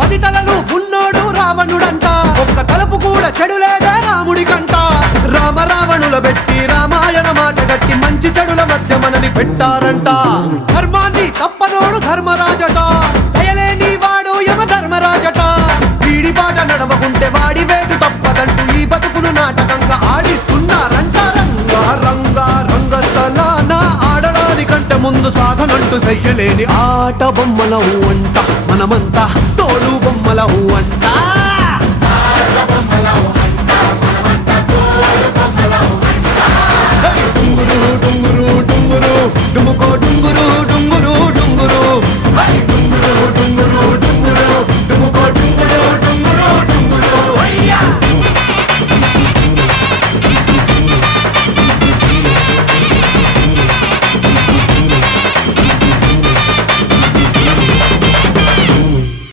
10 తలలు ఉన్నోడు రావణుడంట, ఒక్క తలుపు కూడా చెడులేదే రాముడికంట. రామ రావణుల పెట్టి రామాయణ మాట గట్టి మంచి చెడుల మధ్య మనని పెట్టారంట. ధర్మాన్ని తప్పనోడు ధర్మరాజట, దయలేని వాడు యమ ధర్మరాజట. వీడి బాట నడవకుంటే వాడి వేటు తప్పదంటూ ఈ బతుకును నాటకంగా ఆడిస్తున్నారంట. రంగా రంగా రంగస్థలాన ఆడడానికంటే ముందు సాధనంటూ చెయ్యలేని ఆట బొమ్మలవు అంట. మనమంతా తోలు బొమ్మలవు అంట.